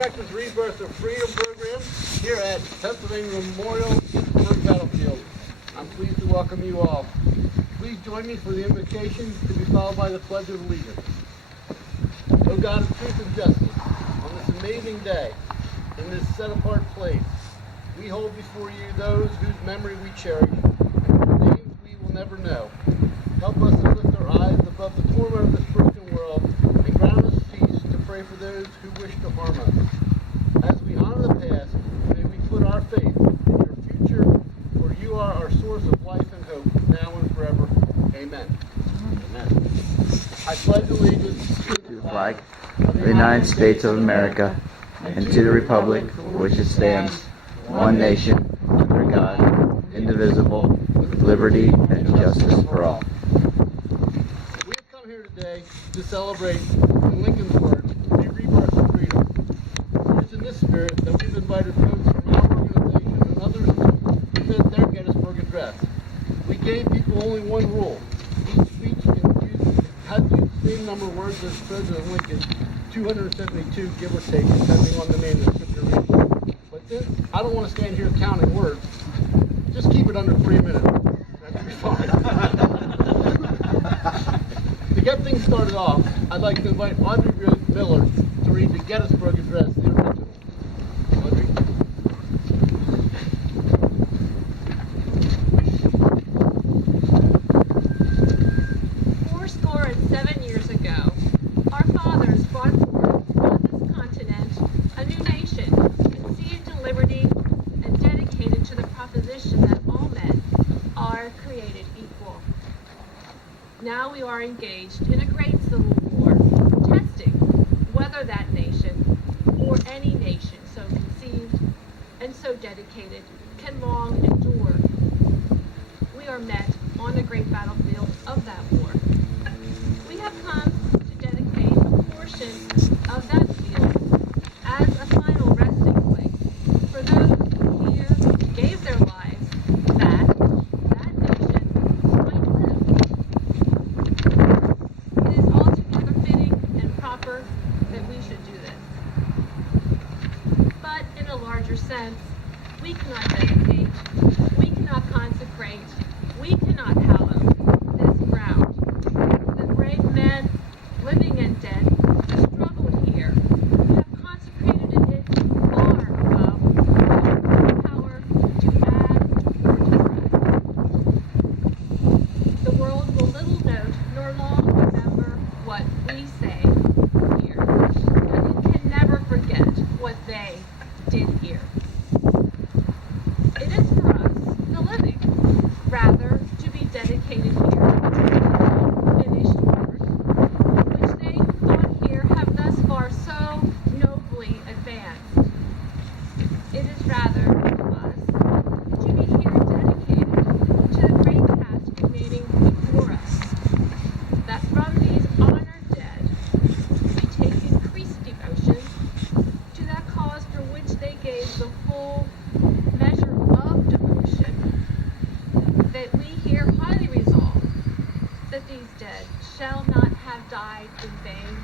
Texas Rebirth of Freedom program here at Pennsylvania Memorial Gettysburg Battlefield. I'm pleased to welcome you all. Please join me for the invocation to be followed by the Pledge of Allegiance. O God of truth and justice, on this amazing day, in this set-apart place, we hold before you those whose memory we cherish and whose names we will never know. Help us to lift our eyes above the torment of this broken world and grant us peace to pray for those who wish to harm us. As we honor the past, may we put our faith in your future, for you are our source of life and hope, now and forever. Amen. Amen. I pledge allegiance to the flag of the United States of America and to the republic for which it stands, one nation, under God, indivisible, with liberty and justice for all. We have come here today to celebrate, in Lincoln's words, a rebirth of freedom. It is in this spirit that we've invited folks from our organization and others to present their Gettysburg Address. We gave people only one rule. Each speech had to use the same number of words as President Lincoln, 272, give or take, depending on the manuscript you're reading. But since I don't want to stand here counting words, just keep it under 3 minutes. That'd be fine. To get things started off, I'd like to invite Audrey Miller to read the Gettysburg Address, the original. Audrey? Fourscore and 7 years ago, our fathers brought forth on this continent a new nation, conceived in liberty and dedicated to the proposition that all men are created equal. Now we are engaged in a great civil war, testing whether that nation, or any nation so conceived and so dedicated, can long endure. We are met on a great battlefield of that war. We have come to dedicate a portion of that field as a final resting place for those who here gave their lives that nation might live. It is altogether fitting and proper that we should do this. But in a larger sense, we cannot dedicate, we cannot consecrate, we cannot hallow this ground. The brave men, living and dead, who struggled here, have consecrated it far above the power to add or to subtract. The world will little note nor long remember what we say here, but it can never forget what they did here. It is for us, the living, rather to be dedicated here to the unfinished work, which they who fought here have thus far so nobly advanced. It is rather for us to be here dedicated to the great task remaining before us, that from these honored dead we take increased devotion to that cause for which they gave the full measure of devotion, that we here highly resolve that these dead shall not have died in vain,